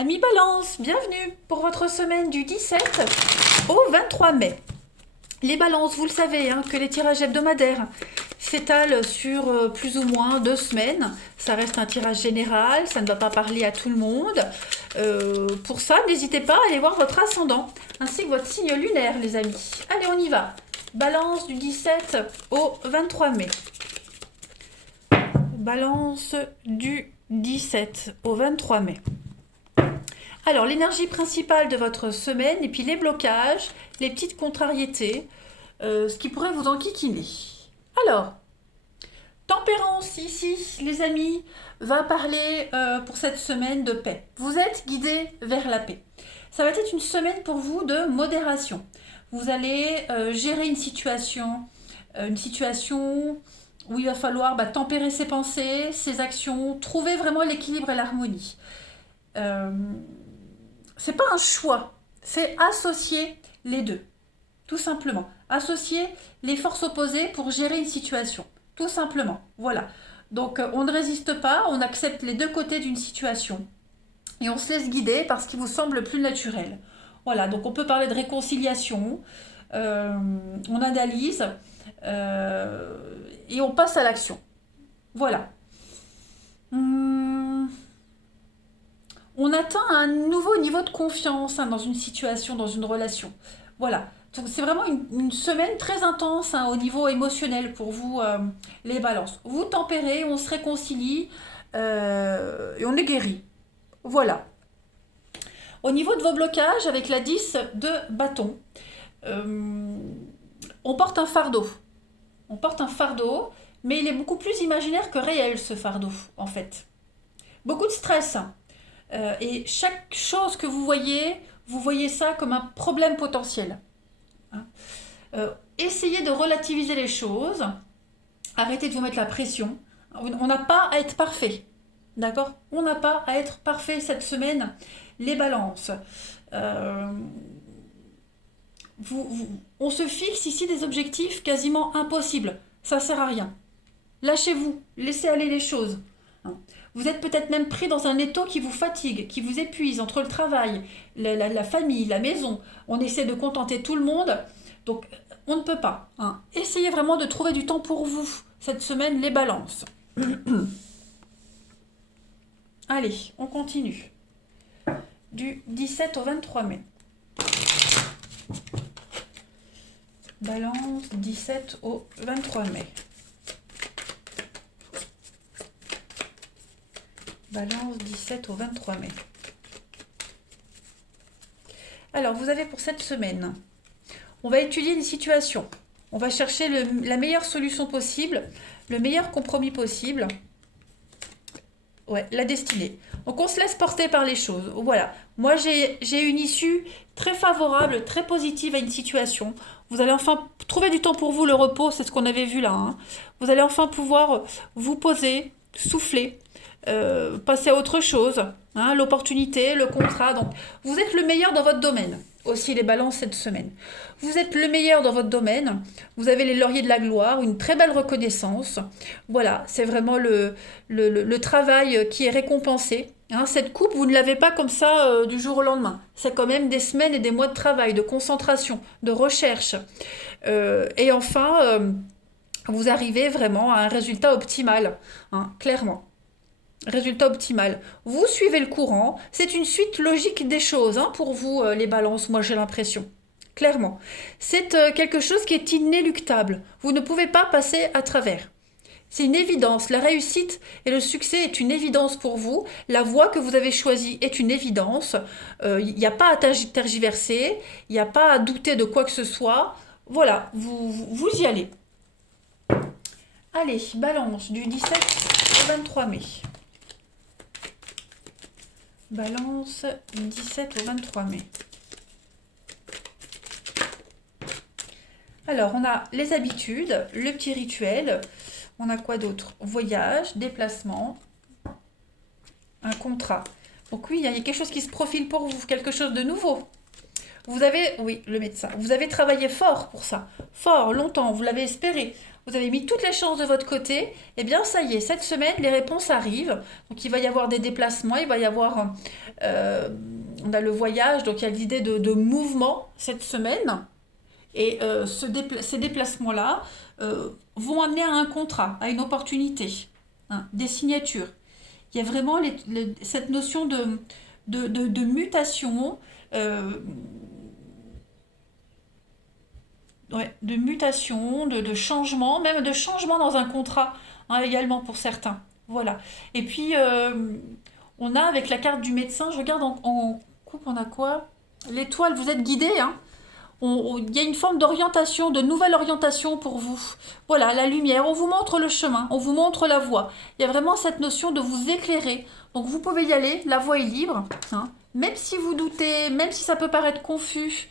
Amis Balance, bienvenue pour votre semaine du 17 au 23 mai. Les balances, vous le savez, que les tirages hebdomadaires s'étalent sur plus ou moins 2 semaines. Ça reste un tirage général, ça ne va pas parler à tout le monde. Pour ça, n'hésitez pas à aller voir votre ascendant, ainsi que votre signe lunaire, les amis. Allez, on y va. Balance du 17 au 23 mai. Balance du 17 au 23 mai. Alors, l'énergie principale de votre semaine, et puis les blocages, les petites contrariétés, ce qui pourrait vous enquiquiner. Alors, Tempérance, ici, les amis, va parler pour cette semaine de paix. Vous êtes guidés vers la paix. Ça va être une semaine pour vous de modération. Vous allez gérer une situation où il va falloir tempérer ses pensées, ses actions, trouver vraiment l'équilibre et l'harmonie. C'est pas un choix, c'est associer les deux, tout simplement. Associer les forces opposées pour gérer une situation, tout simplement. Voilà. Donc on ne résiste pas, on accepte les deux côtés d'une situation et on se laisse guider par ce qui vous semble plus naturel. Voilà, donc on peut parler de réconciliation, on analyse et on passe à l'action. Voilà. On atteint un nouveau niveau de confiance dans une situation, dans une relation. Voilà. Donc c'est vraiment une semaine très intense au niveau émotionnel pour vous, les balances. Vous tempérez, on se réconcilie et on est guéri. Voilà. Au niveau de vos blocages, avec la 10 de bâton, on porte un fardeau. On porte un fardeau, mais il est beaucoup plus imaginaire que réel, ce fardeau, en fait. Beaucoup de stress. Et chaque chose que vous voyez ça comme un problème potentiel. Essayez de relativiser les choses. Arrêtez de vous mettre la pression. On n'a pas à être parfait. D'accord? On n'a pas à être parfait cette semaine. Les balances. On se fixe ici des objectifs quasiment impossibles. Ça ne sert à rien. Lâchez-vous. Laissez aller les choses. Vous êtes peut-être même pris dans un étau qui vous fatigue, qui vous épuise entre le travail, la famille, la maison. On essaie de contenter tout le monde, donc on ne peut pas. Essayez vraiment de trouver du temps pour vous cette semaine, les balances. Allez, on continue. Du 17 au 23 mai. Balance, 17 au 23 mai. Balance, 17 au 23 mai. Alors, vous avez pour cette semaine, on va étudier une situation. On va chercher la meilleure solution possible, le meilleur compromis possible. Ouais, la destinée. Donc, on se laisse porter par les choses. Voilà. Moi, j'ai une issue très favorable, très positive à une situation. Vous allez enfin trouver du temps pour vous, le repos, c'est ce qu'on avait vu là. Vous allez enfin pouvoir vous poser, souffler, passer à autre chose, l'opportunité, le contrat. Donc, vous êtes le meilleur dans votre domaine. Aussi les balances cette semaine. Vous êtes le meilleur dans votre domaine. Vous avez les lauriers de la gloire, une très belle reconnaissance. Voilà, c'est vraiment le travail qui est récompensé. Cette coupe, vous ne l'avez pas comme ça du jour au lendemain. C'est quand même des semaines et des mois de travail, de concentration, de recherche. Et enfin, vous arrivez vraiment à un résultat optimal, clairement. Résultat optimal. Vous suivez le courant, c'est une suite logique des choses pour vous, les balances, moi j'ai l'impression. Clairement. C'est quelque chose qui est inéluctable. Vous ne pouvez pas passer à travers. C'est une évidence. La réussite et le succès est une évidence pour vous. La voie que vous avez choisie est une évidence. Il n'y a pas à tergiverser, il n'y a pas à douter de quoi que ce soit. Voilà, vous y allez. Allez, balance du 17 au 23 mai. Balance, 17 au 23 mai. Alors, on a les habitudes, le petit rituel. On a quoi d'autre? Voyage, déplacement, un contrat. Donc oui, il y a quelque chose qui se profile pour vous, quelque chose de nouveau. Vous avez, oui, le médecin, vous avez travaillé fort pour ça, fort, longtemps, vous l'avez espéré. vous avez mis toutes les chances de votre côté, et bien ça y est, cette semaine, les réponses arrivent. Donc il va y avoir des déplacements, il va y avoir, on a le voyage, donc il y a l'idée de mouvement cette semaine. Et ces déplacements-là vont amener à un contrat, à une opportunité, hein, des signatures. Il y a vraiment cette notion de mutation, euh, ouais, de mutation, de changement, même de changement dans un contrat, hein, également pour certains. Voilà. Et puis, on a avec la carte du médecin, je regarde en coupe, on a quoi? L'étoile, vous êtes guidé, hein? Il y a une forme d'orientation, de nouvelle orientation pour vous. Voilà, la lumière, on vous montre le chemin, on vous montre la voie. Il y a vraiment cette notion de vous éclairer. Donc vous pouvez y aller, la voie est libre, hein. Même si vous doutez, même si ça peut paraître confus,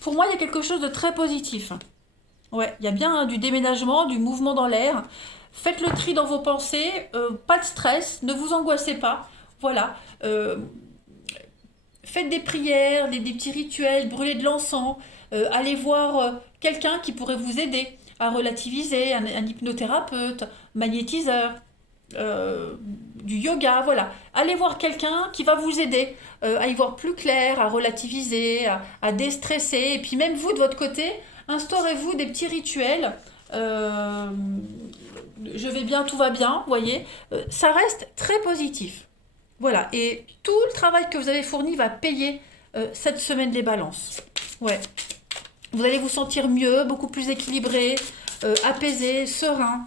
pour moi il y a quelque chose de très positif. Ouais, il y a bien du déménagement, du mouvement dans l'air. Faites le tri dans vos pensées, pas de stress, ne vous angoissez pas. Voilà. Faites des prières, des petits rituels, brûlez de l'encens, allez voir quelqu'un qui pourrait vous aider à relativiser, un hypnothérapeute, magnétiseur, du yoga, voilà. Allez voir quelqu'un qui va vous aider à y voir plus clair, à relativiser, à déstresser. Et puis même vous, de votre côté, instaurez-vous des petits rituels. euh, je vais bien, tout va bien, vous voyez. Ça reste très positif. Voilà, et tout le travail que vous avez fourni va payer cette semaine les balances. Ouais, vous allez vous sentir mieux, beaucoup plus équilibré, apaisé, serein.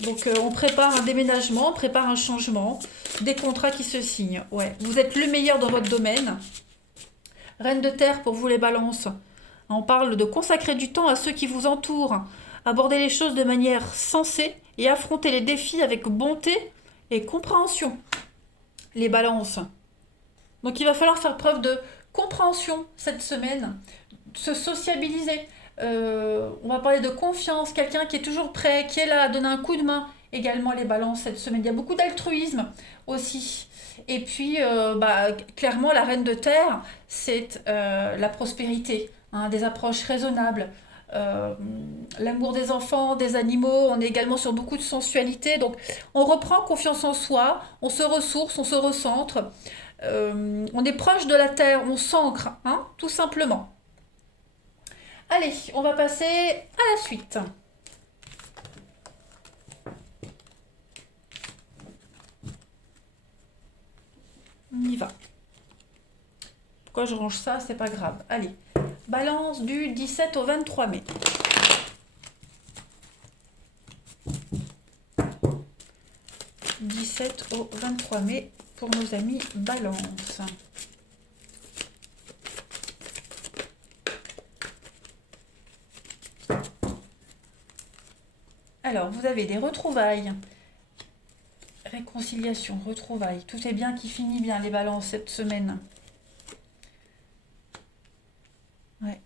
Donc on prépare un déménagement, on prépare un changement, des contrats qui se signent. Ouais, vous êtes le meilleur dans votre domaine. Reine de terre pour vous les balances. On parle de consacrer du temps à ceux qui vous entourent, aborder les choses de manière sensée et affronter les défis avec bonté et compréhension. Les balances. Donc il va falloir faire preuve de compréhension cette semaine, se sociabiliser. On va parler de confiance, quelqu'un qui est toujours prêt, qui est là à donner un coup de main. Également les balances cette semaine. Il y a beaucoup d'altruisme aussi. Et puis, clairement, la reine de terre, c'est la prospérité, hein, des approches raisonnables, euh, l'amour des enfants, des animaux. On est également sur beaucoup de sensualité. Donc, on reprend confiance en soi, on se ressource, on se recentre. On est proche de la terre, on s'ancre, hein, tout simplement. Allez, on va passer à la suite. On y va. Pourquoi je range ça? C'est pas grave. Allez, balance du 17 au 23 mai. « 17 au 23 mai pour nos amis Balance. » Alors, vous avez des retrouvailles. Réconciliation, retrouvailles. Tout est bien qui finit bien, les balances, cette semaine. Ouais.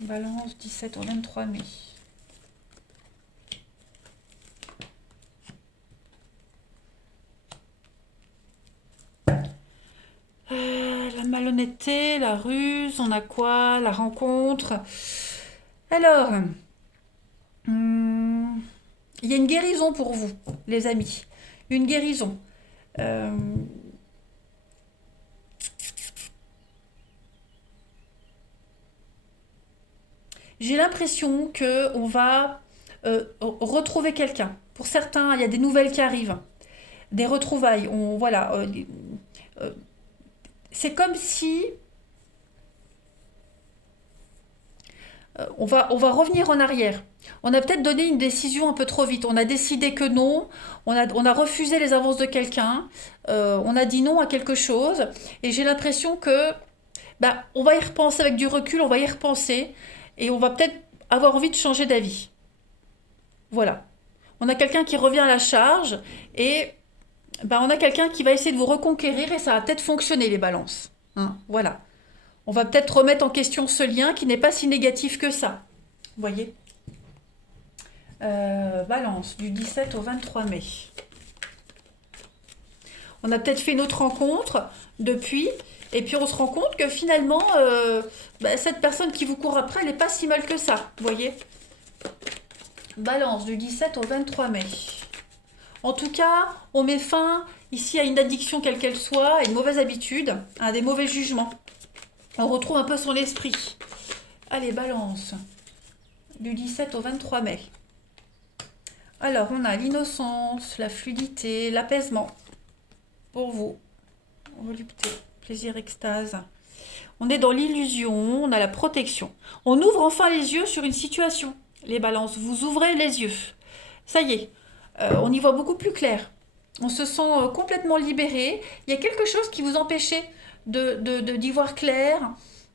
Balance, 17 au 23 mai. La malhonnêteté, la ruse, on a quoi? La rencontre. Alors, il y a une guérison pour vous, les amis. Une guérison. J'ai l'impression que on va retrouver quelqu'un. Pour certains, il y a des nouvelles qui arrivent, des retrouvailles. Voilà, c'est comme si on va revenir en arrière. On a peut-être donné une décision un peu trop vite. On a décidé que non. On a refusé les avances de quelqu'un. On a dit non à quelque chose. Et j'ai l'impression que on va y repenser avec du recul. On va y repenser. Et on va peut-être avoir envie de changer d'avis. Voilà. On a quelqu'un qui revient à la charge. Et on a quelqu'un qui va essayer de vous reconquérir. Et ça va peut-être fonctionner, les balances. Hein, voilà. On va peut-être remettre en question ce lien qui n'est pas si négatif que ça. Vous voyez? Balance, du 17 au 23 mai. On a peut-être fait une autre rencontre depuis, Et puis on se rend compte que finalement, cette personne qui vous court après, elle n'est pas si mal que ça, vous voyez. Balance, du 17 au 23 mai. En tout cas, on met fin ici à une addiction quelle qu'elle soit, à une mauvaise habitude, à des mauvais jugements. On retrouve un peu son esprit. Allez, balance, du 17 au 23 mai. Alors, on a l'innocence, la fluidité, l'apaisement. Pour vous, volupté, plaisir, extase. On est dans l'illusion, on a la protection. On ouvre enfin les yeux sur une situation. Les balances, vous ouvrez les yeux. Ça y est, on y voit beaucoup plus clair. On se sent complètement libéré. Il y a quelque chose qui vous empêchait d'y voir clair.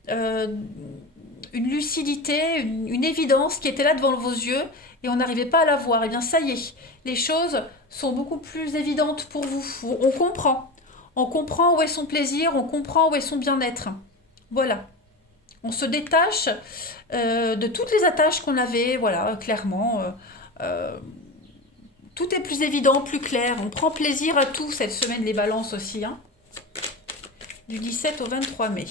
Une lucidité, une évidence qui était là devant vos yeux et on n'arrivait pas à la voir. Eh bien, ça y est, les choses sont beaucoup plus évidentes pour vous. On comprend. On comprend où est son plaisir, on comprend où est son bien-être. Voilà. On se détache de toutes les attaches qu'on avait, voilà, clairement. Tout est plus évident, plus clair. On prend plaisir à tout cette semaine, les balances aussi. Hein. Du 17 au 23 mai.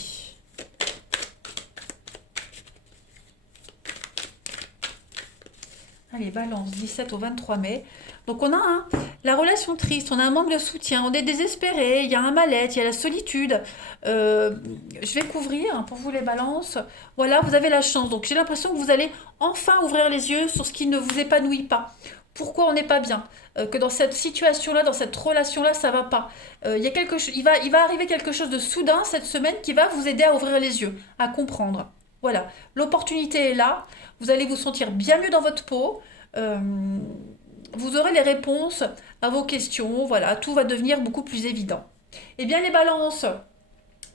Allez, balance, 17 au 23 mai. Donc on a la relation triste, on a un manque de soutien, on est désespéré, il y a un mal-être, il y a la solitude. Je vais couvrir pour vous les balances. Voilà, vous avez la chance. Donc j'ai l'impression que vous allez enfin ouvrir les yeux sur ce qui ne vous épanouit pas. Pourquoi on n'est pas bien, que dans cette situation-là, dans cette relation-là, ça va pas. Il y a il va arriver quelque chose de soudain cette semaine qui va vous aider à ouvrir les yeux, à comprendre. Voilà, l'opportunité est là, vous allez vous sentir bien mieux dans votre peau, vous aurez les réponses à vos questions, voilà, tout va devenir beaucoup plus évident. Eh bien les balances,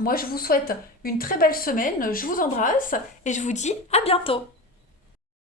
moi je vous souhaite une très belle semaine, je vous embrasse et je vous dis à bientôt.